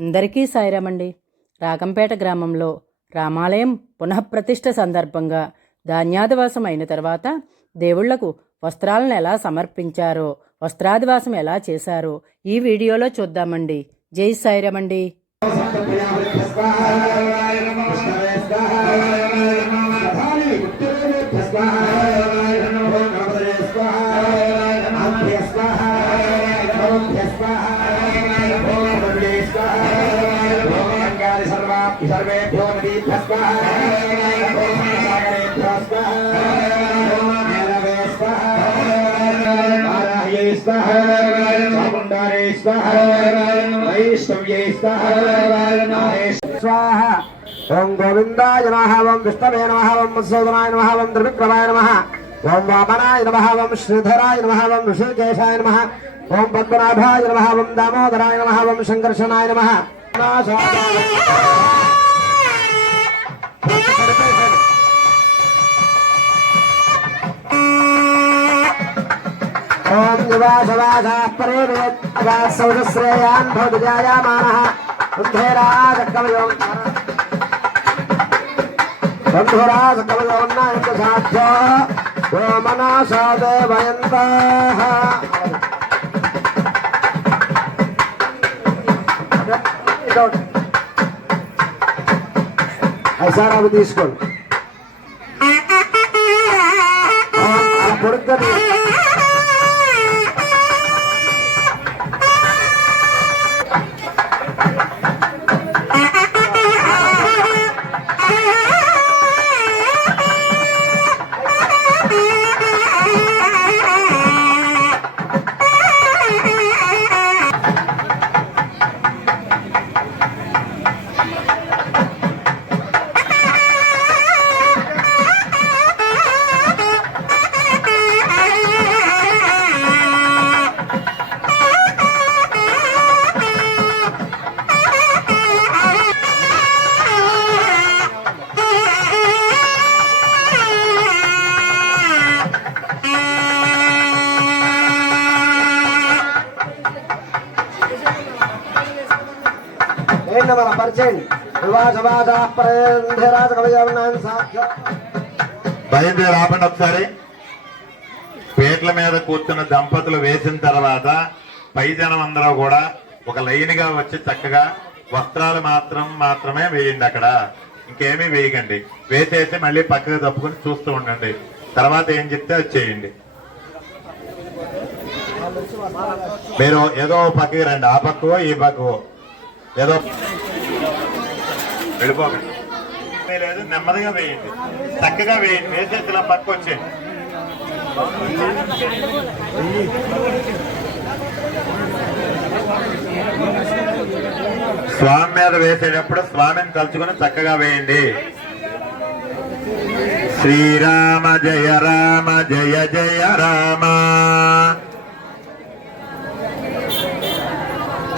అందరికీ సాయిరామండి. రాగంపేట గ్రామంలో రామాలయం పునఃప్రతిష్ఠ సందర్భంగా ధాన్యాదివాసం అయిన తర్వాత దేవుళ్ళకు వస్త్రాలను ఎలా సమర్పించారో వస్త్రాదివాసం ఎలా చేశారో ఈ వీడియోలో చూద్దామండి. జై సాయిరామండి. వారాహ్యై చాముండారే స్వాహ. వైష్ణవ్యై స్వాహ స్వాహ ఓం గోవిందాయ నమః ఓం విష్ణవే నమః ఓం మత్స్యోదనాయ నమః ఓం త్రివిక్రమాయ నమః ఓం వామనాయ నమః ఓం శ్రీధరాయ నమః ఓం ఋషికేశాయ నమః ఓం పద్మనాభాయ నమః ఓం దామోదరాయ నమః ఓం సంకర్షణాయ నమః. ఓం పరేవేత్సౌశ్రేయాన్ భవతి జాయామానः బుద్ధేరాజకవయో బంధురాజకవయోన్నాయక సాధ్యో ఓ మనసా దేవయంతాః సార్ అవి తీసుకోండి పొడుగ్గా ఏంటి మన పరిచయం బయలుదేరి ఆపండి ఒకసారి. పేట్ల మీద కూర్చున్న దంపతులు వేసిన తర్వాత పై జనం అందరూ కూడా ఒక లైన్గా వచ్చి చక్కగా వస్త్రాలు మాత్రం మాత్రమే వేయండి అక్కడ. ఇంకేమీ వేయకండి. వేసేసి మళ్ళీ పక్కకు తప్పుకొని చూస్తూ ఉండండి. తర్వాత ఏం చెప్తే అది చేయండి. మీరు ఏదో పక్కకి రండి. ఆ పక్కవో ఈ పక్కవో ఏదో వెళ్ళిపోకండి లేదు నెమ్మదిగా వేయండి. చక్కగా వేయండి. వేసేసి ఇలా పక్క వచ్చేయండి. స్వామి మీద వేసేటప్పుడు స్వామిని తలుచుకుని చక్కగా వేయండి. శ్రీరామ జయ రామ జయ జయ రామ.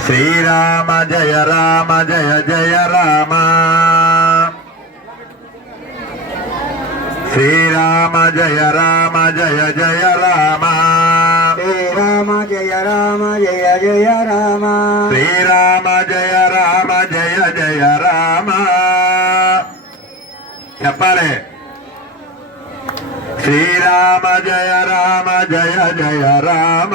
శ్రీరామ జయ రామ జయ జయ రామ. శ్రీరామ జయ రామ జయ జయ రామ. రామ జయ రామ జయ జయ రామ. శ్రీరామ జయ రామ జయ జయ రామ. చెప్పాలి. శ్రీరామ జయ రామ జయ జయ రామ.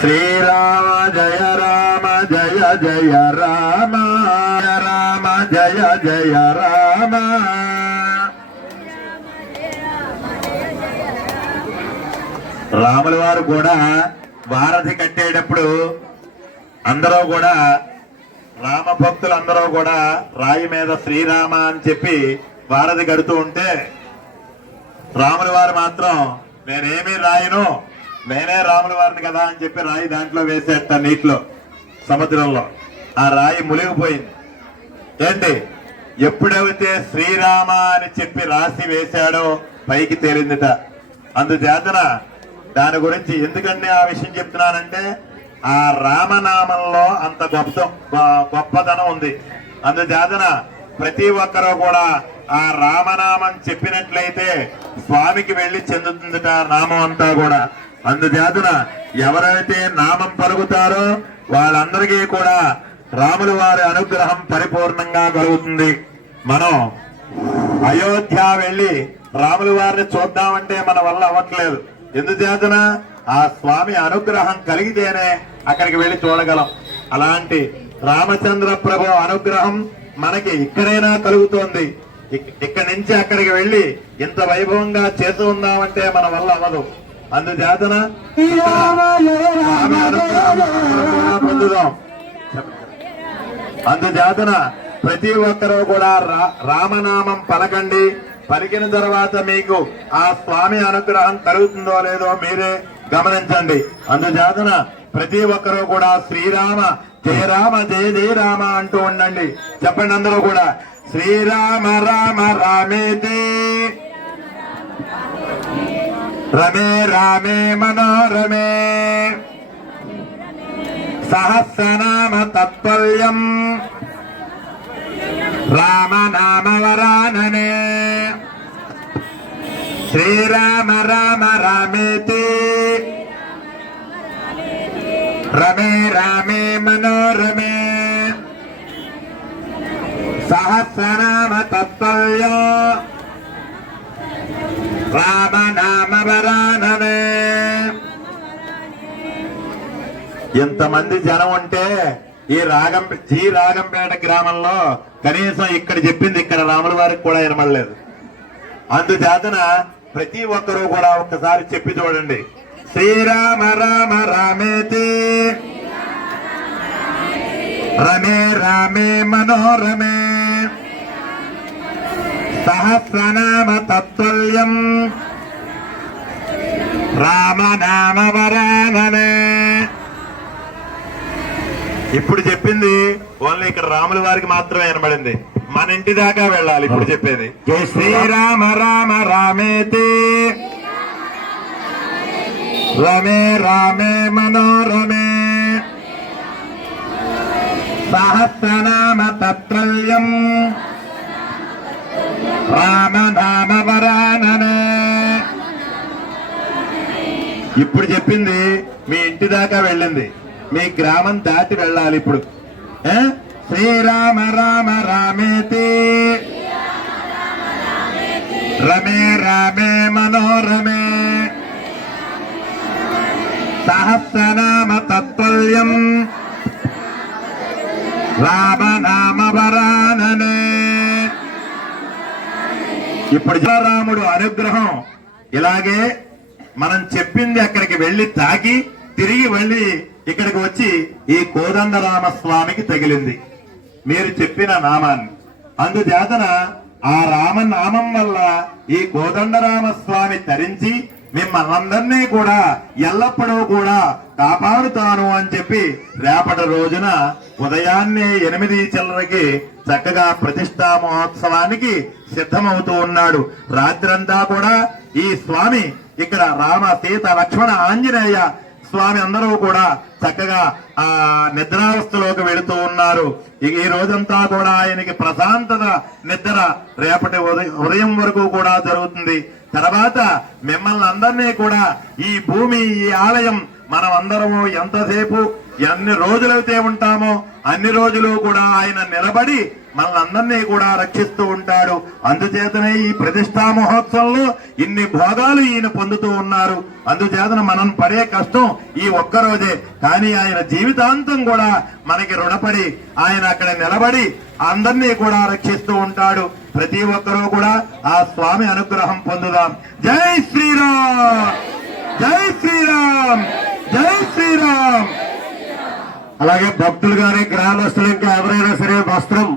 శ్రీరామ జయ రామ జయ జయ రామ రామ జయ జయ రామ రాముల వారు కూడా వారధి కట్టేటప్పుడు అందరూ కూడా రామ భక్తులు అందరూ కూడా రాయి మీద శ్రీరామ అని చెప్పి వారధి కడుతూ ఉంటే రాముల వారు మాత్రం నేనేమీ రాయను నేనే రాముల వారిని కదా అని చెప్పి రాయి దాంట్లో వేసేట నీటిలో సముద్రంలో. ఆ రాయి మునిగిపోయింది. ఏంటి? ఎప్పుడైతే శ్రీరామ అని చెప్పి రాసి వేశాడో పైకి తేలిందిట. అందుచేతన దాని గురించి ఎందుకంటే ఆ విషయం చెప్తున్నానంటే ఆ రామనామంలో అంత గొప్ప గొ- గొప్పతనం ఉంది. అందుచేతన ప్రతి ఒక్కరూ కూడా ఆ రామనామం చెప్పినట్లయితే స్వామికి వెళ్ళి చెందుతుందిట నామం అంతా కూడా. అందుచేతన ఎవరైతే నామం పలుకుతారో వాళ్ళందరికీ కూడా రాముల వారి అనుగ్రహం పరిపూర్ణంగా కలుగుతుంది. మనం అయోధ్య వెళ్ళి రాముల వారిని చూద్దామంటే మన వల్ల అవ్వట్లేదు. ఎందుచేతన ఆ స్వామి అనుగ్రహం కలిగితేనే అక్కడికి వెళ్ళి చూడగలం. అలాంటి రామచంద్ర ప్రభు అనుగ్రహం మనకి ఇక్కడైనా కలుగుతోంది. ఇక్కడి నుంచి అక్కడికి వెళ్ళి ఇంత వైభవంగా చేసి ఉందామంటే మన వల్ల అవ్వదు. అందుచేతన పొందుదాం అందుచేతన ప్రతి ఒక్కరూ కూడా రా- రామనామం పలకండి. పలికిన తర్వాత మీకు ఆ స్వామి అనుగ్రహం కలుగుతుందో లేదో మీరే గమనించండి. అందుచేతన ప్రతి ఒక్కరూ కూడా శ్రీరామ జయ రామ జయ జయ రామ అంటూ ఉండండి. చెప్పండి అందరూ కూడా. శ్రీరామ రామ రామేతి. రమే రామే మనోరమే. సహస్రనామ తత్పల్యం. రామనామవరాననే. శ్రీరామ రామ రామేతి. రమే రామే మనోరమే. సహస్రనామ తత్పల్యం. రామనామవరాననే ఇంతమంది జనం ఉంటే ఈ రాగం జీ రాగంపేట గ్రామంలో కనీసం ఇక్కడ చెప్పింది ఇక్కడ రాముల వారికి కూడా వినమలేదు అందుచేతన ప్రతి ఒక్కరూ కూడా ఒక్కసారి చెప్పి చూడండి. శ్రీరామ రామ రామేతి. రమే రామే మనోరమే. సహస్రనామ తత్తుల్యం రామనామవరాననే ఇప్పుడు చెప్పింది ఓన్లీ ఇక్కడ రాముల వారికి మాత్రమే వినబడింది. మన ఇంటి దాకా వెళ్ళాలి ఇప్పుడు చెప్పేది. జై శ్రీరామ రామ రామేతి। రమే రామే మనోరమే సహస్రనామ తత్రల్యం ఇప్పుడు చెప్పింది మీ ఇంటి దాకా వెళ్ళింది. మీ గ్రామం దాటి వెళ్ళాలి ఇప్పుడు. శ్రీరామ రామ రామేతి. రమే రామే మనోరమే సహస్రనామ రామనామ రాననే ఇప్పుడు రాముడు అనుగ్రహం. ఇలాగే మనం చెప్పింది అక్కడికి వెళ్ళి తాకి తిరిగి వెళ్ళి ఇక్కడికి వచ్చి ఈ కోదండరామ స్వామికి తగిలింది. మీరు చెప్పిన నామాన్ని. అందుచేతన ఆ రామనామం వల్ల ఈ కోదండరామ స్వామి తరించి మిమ్మల్ని కూడా ఎల్లప్పుడూ కూడా కాపాడుతాను అని చెప్పి రేపటి రోజున ఉదయాన్నే ఎనిమిది చిల్లరకి చక్కగా ప్రతిష్టా మహోత్సవానికి సిద్ధమవుతూ ఉన్నాడు. రాత్రంతా కూడా ఈ స్వామి ఇక్కడ రామ సీత లక్ష్మణ ఆంజనేయ స్వామి అందరూ కూడా చక్కగా ఆ నిద్రావస్థలోకి వెళుతూ ఉన్నారు. ఈ రోజంతా కూడా ఆయనకి ప్రశాంతత నిద్ర రేపటి ఉదయం ఉదయం వరకు కూడా జరుగుతుంది. తర్వాత మిమ్మల్ని అందరినీ కూడా ఈ భూమి ఈ ఆలయం మనం అందరము ఎంతసేపు ఎన్ని రోజులైతే ఉంటామో అన్ని రోజులు కూడా ఆయన నిలబడి మనల్ని కూడా రక్షిస్తూ ఉంటాడు. అందుచేతనే ఈ ప్రతిష్టా మహోత్సవంలో ఇన్ని భోగాలు ఈయన పొందుతూ ఉన్నారు. అందుచేతన మనం పడే కష్టం ఈ ఒక్క రోజే కానీ ఆయన జీవితాంతం కూడా మనకి రుణపడి ఆయన అక్కడ నిలబడి అందరినీ కూడా రక్షిస్తూ ఉంటాడు. ప్రతి ఒక్కరూ కూడా ఆ స్వామి అనుగ్రహం పొందుదాం. జై శ్రీరామ్! జై శ్రీరామ్! జై శ్రీరామ్! అలాగే భక్తులు కానీ గ్రామస్తులు ఇంకా ఎవరైనా సరే వస్త్రం